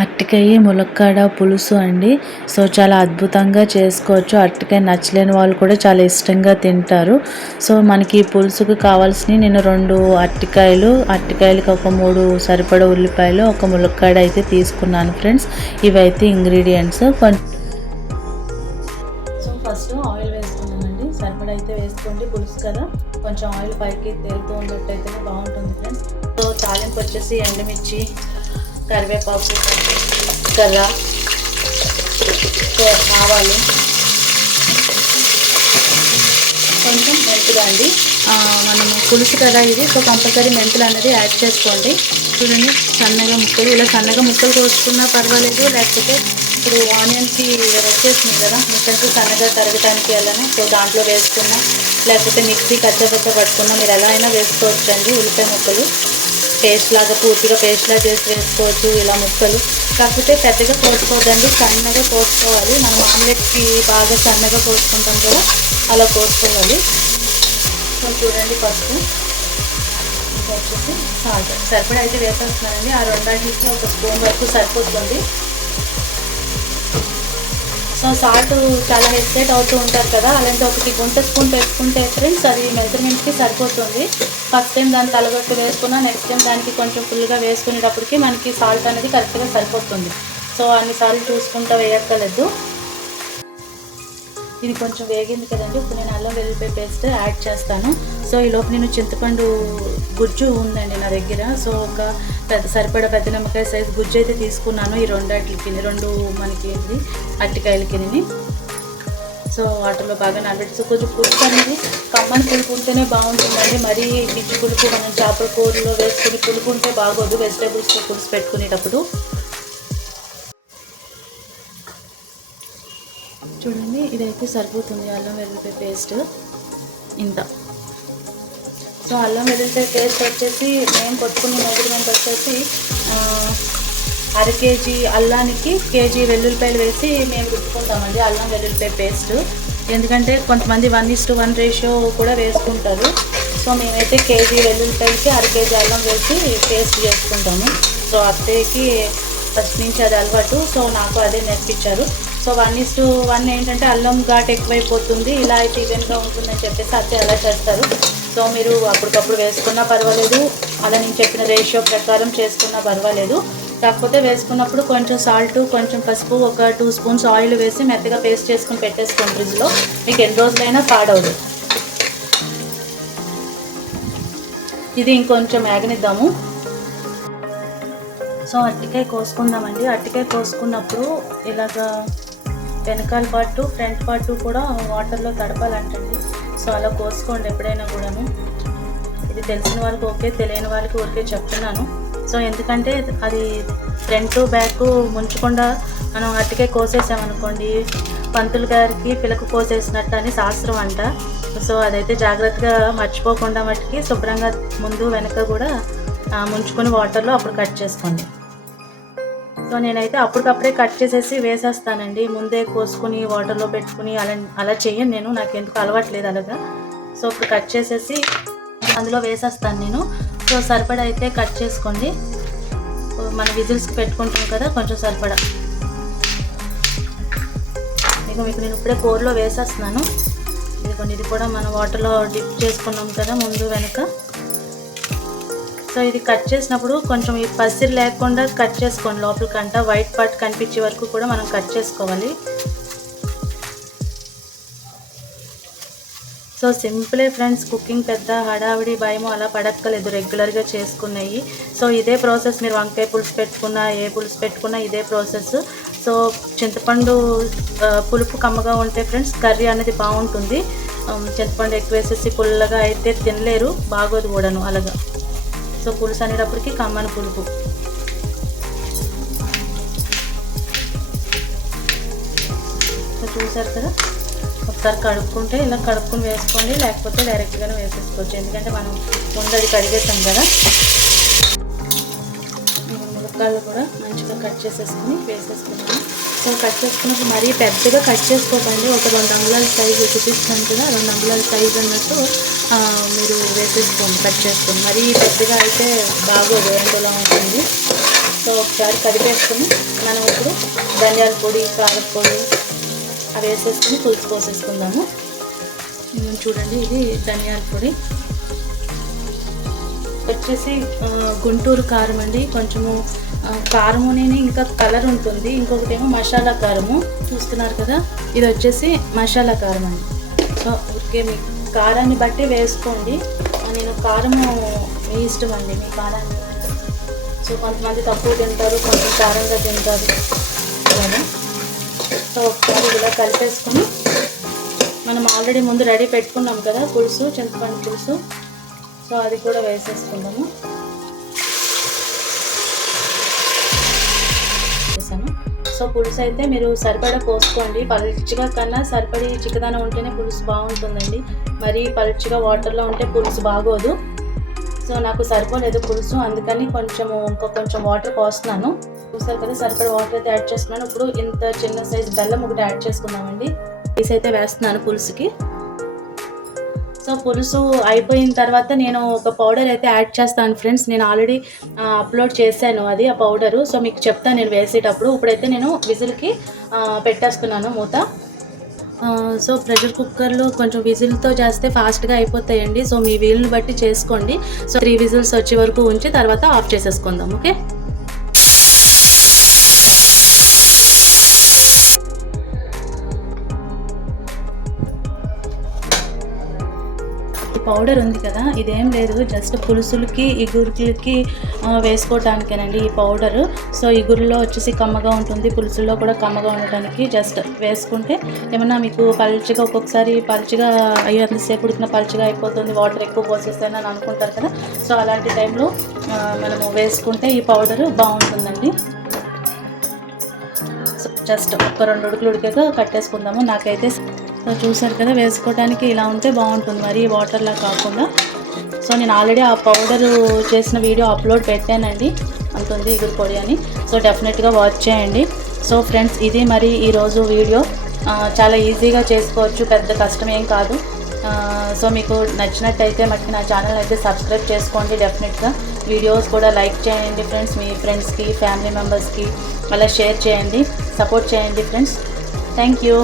అరటికాయ ములక్కాడ పులుసు అండి. సో చాలా అద్భుతంగా చేసుకోవచ్చు. అరటికాయ నచ్చలేని వాళ్ళు కూడా చాలా ఇష్టంగా తింటారు. సో మనకి ఈ పులుసుకు కావాల్సినవి నేను 2 అరటికాయలకి ఒక 3 సరిపడా ఉల్లిపాయలు, ఒక ములక్కాడ అయితే తీసుకున్నాను ఫ్రెండ్స్. ఇవైతే ఇంగ్రీడియంట్స్. సో ఫస్ట్ ఆయిల్ వేసుకున్నానండి. సరిపడా అయితే వేసుకోండి, పులుసు కదా, కొంచెం ఆయిల్ పైకి తేలుతూ ఉన్నట్టయితేనే బాగుంటుంది ఫ్రెండ్స్. సో తాలింపు వచ్చేసి ఎండుమిర్చి, కరివేపాకు, కర్ర, ఆవాలు, కొంచెం మెంతులు అండి. మనము పులుసు కదా ఇది, సో కంపల్సరీ మెంతులు అనేది యాడ్ చేసుకోండి. చూడండి, సన్నగా ముక్కలు, ఇలా సన్నగా ముక్కలు కోసుకున్నా పర్వాలేదు, లేకపోతే ఇప్పుడు ఆనియన్స్కి వచ్చేస్తుంది కదా, ముక్కలు సన్నగా తరగటానికి వెళ్ళను, సో దాంట్లో వేసుకున్నా, లేకపోతే మిక్సీ కచ్చబచ్చ పట్టుకున్నా మీరు ఎలా అయినా వేసుకోవచ్చు అండి. ఉల్లిపాయ ముక్కలు పేస్ట్ లాగా, పూర్తిగా పేస్ట్ లాగా చేసి వేసుకోవచ్చు ఇలా ముక్కలు. కాకపోతే పెద్దగా కోసుకోవద్దండి, సన్నగా కోసుకోవాలి. మనం ఆమ్లెట్కి బాగా సన్నగా కోసుకుంటాం కదా, అలా కోసుకోవాలి. సో చూడండి, పసుపు, ఇంకా వచ్చేసి సాల్ట్ సరిపడా అయితే వేసేస్తున్నానండి. ఆ 2 ఒక స్పూన్ వరకు సరిపోతుంది. సో సాల్ట్ చాలా హెసిటేట్ అవుతూ ఉంటారు కదా, అలాంటి 1 గుంట స్పూన్ పెట్టుకుంటే ఫ్రెండ్స్ అది మెజర్మెంట్కి సరిపోతుంది. ఫస్ట్ టైం దాన్ని తలగొట్టు వేసుకున్నా, నెక్స్ట్ టైం దానికి కొంచెం ఫుల్గా వేసుకునేటప్పటికి మనకి సాల్ట్ అనేది కరెక్ట్గా సరిపోతుంది. సో అన్నిసార్లు చూసుకుంటూ వేయక్కర్లేదు. ఇది కొంచెం వేగింది కదండి, ఇప్పుడు నేను అల్లం వెల్లుల్లిపాయ పేస్ట్ యాడ్ చేస్తాను. సో ఈలోపు నేను చింతపండు గుజ్జు ఉందండి నా దగ్గర. సో ఒక సరిపడా పెద్ద నిమ్మకాయ సైజు గుజ్జు అయితే తీసుకున్నాను. ఈ 2 మనకి అరటికాయలకి. సో వాటర్లో బాగా నానబెట్టి, సో కొంచెం పులుపు అనేది కమ్మని పులుపు ఉంటేనే బాగుంటుందండి. మరీ పిచ్చి పులుపు మనం చేపల కూరలో వేసుకొని పులుపు ఉంటే బాగోదు వెజిటేబుల్స్తో పులుసు పెట్టుకునేటప్పుడు. చూడండి, ఇదైతే సరిపోతుంది అల్లం వెల్లుల్లిపాయ పేస్ట్ ఇంత. సో అల్లం వెల్లుల్లిపాయ పేస్ట్ వచ్చేసి మేము కొట్టుకునే మెజర్మెంట్ వచ్చేసి 1/2 కేజీ అల్లానికి కేజీ వెల్లుల్లిపాయలు వేసి మేము రుబ్బుకుంటామండి అల్లం వెల్లుల్లిపాయ పేస్ట్. ఎందుకంటే కొంతమంది 1:1 రేషియో కూడా వేసుకుంటారు. సో మేమైతే కేజీ వెల్లుల్లిపాయలకి 1/2 కేజీ అల్లం వేసి పేస్ట్ చేసుకుంటాము. సో అత్తయ్యకి ఫస్ట్ నుంచి అది అలవాటు, సో నాకు అదే నేర్పించారు. సో 1:1 ఏంటంటే అల్లం ఘాటు ఎక్కువైపోతుంది, ఇలా అయితే ఈవెన్గా ఉంటుందని చెప్పేసి అత్తయ్య అలా చేస్తారు. సో మీరు అప్పటికప్పుడు వేసుకున్నా పర్వాలేదు, అలా నేను చెప్పిన రేషియో ప్రకారం చేసుకున్నా పర్వాలేదు. కాకపోతే వేసుకున్నప్పుడు కొంచెం సాల్ట్, కొంచెం పసుపు, ఒక 2 స్పూన్స్ ఆయిల్ వేసి మెత్తగా పేస్ట్ చేసుకుని పెట్టేసుకోండి ఫ్రిడ్జ్లో. మీకు ఎన్ని రోజులైనా పాడవదు. ఇది ఇంకొంచెం వేగనిద్దాము. సో అరటికాయ కోసుకుందామండి. అరటికాయ కోసుకున్నప్పుడు ఇలాగా వెనకాల పార్టు ఫ్రంట్ పార్టు కూడా వాటర్లో తడపాలంటండి. సో అలా కోసుకోండి ఎప్పుడైనా కూడాను. ఇది తెలిసిన వాళ్ళకి ఓకే, తెలియని వాళ్ళకి ఊరికే చెప్తున్నాను. సో ఎందుకంటే అది ఫ్రంట్ బ్యాక్ ముంచకుండా మనం అరటికాయ కోసేసామనుకోండి, పంతులు గారికి పిలకు కోసేసినట్టు అని శాస్త్రం అంట. సో అదైతే జాగ్రత్తగా మర్చిపోకుండా మట్టుకి శుభ్రంగా ముందు వెనక కూడా ముంచుకొని వాటర్లో అప్పుడు కట్ చేసుకోండి. సో నేనైతే అప్పటికప్పుడే కట్ చేసేసి వేసేస్తానండి, ముందే కోసుకుని వాటర్లో పెట్టుకుని అలా చెయ్యను నేను, నాకు ఎందుకు అలవాట్లేదు అలాగా. సో ఇప్పుడు కట్ చేసేసి అందులో వేసేస్తాను నేను. సో సరిపడా అయితే కట్ చేసుకోండి. మన విజిల్స్కి పెట్టుకుంటాం కదా, కొంచెం సరిపడా మీకు నేను ఇప్పుడే కూరలో వేసేస్తున్నాను. ఇదిగోండి, ఇది కూడా మనం వాటర్లో డిప్ చేసుకున్నాం కదా ముందు వెనక. సో ఇది కట్ చేసినప్పుడు కొంచెం ఈ పసిరి లేకుండా కట్ చేసుకోండి, లోపలికంట వైట్ పార్ట్ కనిపించే వరకు కూడా మనం కట్ చేసుకోవాలి. సో సింపులే ఫ్రెండ్స్, కుకింగ్ పెద్ద హడావిడి భయము అలా పడక్కలేదు, రెగ్యులర్గా చేసుకున్నాయి. సో ఇదే ప్రాసెస్ మీరు వంకాయ పులుసు పెట్టుకున్నా, ఏ పులుసు పెట్టుకున్నా ఇదే ప్రాసెస్. సో చింతపండు పులుపు కమ్మగా ఉంటే ఫ్రెండ్స్ కర్రీ అనేది బాగుంటుంది. చింతపండు ఎక్కువ వేసేసి పుల్లగా అయితే తినలేరు, బాగోదు కూడాను అలాగా. సో పులుసు అనేటప్పటికి కమ్మని పులుపు. సో చూసారు కదా, ఒకసారి కడుక్కుంటే ఇలా కడుక్కుని వేసుకోండి, లేకపోతే డైరెక్ట్గానే వేసేసుకోవచ్చు. ఎందుకంటే మనం ముందు అది కడిగేసాం కదా. ములక్కాయలు కూడా మంచిగా కట్ చేసేసుకుని వేసేసుకున్నాను. సో కట్ చేసుకున్నప్పుడు మరీ పెద్దగా కట్ చేసుకోకండి, ఒక 2 అంగుళాల సైజు చూపిస్తాను కదా, 2 అంగుళాల సైజు అన్నట్టు మీరు వేసేసుకోండి, కట్ చేసుకోండి. మరీ పెద్దగా అయితే బాగోదు, ఎంతలా ఉంటుంది. సో ఒకసారి కలిపేసుకొని మనం ఇప్పుడు ధనియాల పొడి, కారం పొడి అవి వేసేసుకొని పులుసు పోసేసుకుందాము. చూడండి, ఇది ధనియాల పొడి వచ్చేసి గుంటూరు కారం అండి. కొంచెము కారమునే ఇంకా కలర్ ఉంటుంది. ఇంకొకటి ఏమో మసాలా కారము, చూస్తున్నారు కదా, ఇది వచ్చేసి మసాలా కారం అండి. సో ఓకే, మీ కారాన్ని బట్టి వేసుకోండి. నేను కారము మీ ఇష్టం అండి, మీ కారాన్ని. సో కొంతమంది తక్కువ తింటారు, కొంచెం కారంగా తింటారు కదా. సో ఒకసారి ఇలా కలిపేసుకొని మనం ఆల్రెడీ ముందు రెడీ పెట్టుకున్నాం కదా పులుసు, చింతపండు పులుసు. సో అది కూడా వేసేసుకుందాము. సో పులుసు అయితే మీరు సరిపడా పోసుకోండి. పలుచగా కన్నా సరిపడి చిక్కదనం ఉంటేనే పులుసు బాగుంటుందండి. మరి పలుచగా వాటర్లో ఉంటే పులుసు బాగోదు. సో నాకు సరిపోలేదు పులుసు, అందుకని కొంచెం వాటర్ పోస్తున్నాను. చూసారు కదా, సరిపడా వాటర్ అయితే యాడ్ చేసుకున్నాను. ఇప్పుడు ఇంత చిన్న సైజు బెల్లం ఒకటి యాడ్ చేసుకుందామండి. పీస్ అయితే వేస్తున్నాను పులుసుకి. సో పులుసు అయిపోయిన తర్వాత నేను ఒక పౌడర్ అయితే యాడ్ చేస్తాను ఫ్రెండ్స్. నేను ఆల్రెడీ అప్లోడ్ చేశాను అది, ఆ పౌడరు. సో మీకు చెప్తాను నేను వేసేటప్పుడు. ఇప్పుడైతే నేను విజిల్కి పెట్టేస్తున్నాను మూత. సో ప్రెషర్ కుక్కర్లో కొంచెం విజిల్తో చేస్తే ఫాస్ట్గా అయిపోతాయండి. సో మీ వీలుని బట్టి చేసుకోండి. సో 3 విజిల్స్ వచ్చే వరకు ఉంచి తర్వాత ఆఫ్ చేసేసుకుందాం. ఓకే, పౌడర్ ఉంది కదా, ఇదేం లేదు, జస్ట్ పులుసులకి ఇగురులకి వేసుకోవటానికేనండి ఈ పౌడరు. సో ఇగురులో వచ్చేసి కమ్మగా ఉంటుంది, పులుసుల్లో కూడా కమ్మగా ఉండటానికి జస్ట్ వేసుకుంటే ఏమన్నా మీకు పలుచగా, ఒక్కొక్కసారి పలుచగా అయ్యో అంతసేపు ఉడికిన పలుచగా అయిపోతుంది, వాటర్ ఎక్కువ పోసేస్తానని అనుకుంటారు కదా. సో అలాంటి టైంలో మనము వేసుకుంటే ఈ పౌడరు బాగుంటుందండి. సో జస్ట్ ఒక 2 ఉడుకులు ఉడికాక కట్టేసుకుందాము. నాకైతే సో చూసారు కదా, వేసుకోవడానికి ఇలా ఉంటే బాగుంటుంది, మరి వాటర్లా కాకుండా. సో నేను ఆల్రెడీ ఆ పౌడరు చేసిన వీడియో అప్లోడ్ పెట్టానండి, అంతుంది ఇగురు పొడి అని. సో డెఫినెట్గా వాచ్ చేయండి. సో ఫ్రెండ్స్, ఇది మరి ఈరోజు వీడియో. చాలా ఈజీగా చేసుకోవచ్చు, పెద్ద కష్టం ఏం కాదు. సో మీకు నచ్చినట్టయితే మటుకు నా ఛానల్ అయితే సబ్స్క్రైబ్ చేసుకోండి డెఫినెట్గా. వీడియోస్ కూడా లైక్ చేయండి ఫ్రెండ్స్, మీ ఫ్రెండ్స్కి, ఫ్యామిలీ మెంబర్స్కి అలా షేర్ చేయండి, సపోర్ట్ చేయండి ఫ్రెండ్స్. Thank you.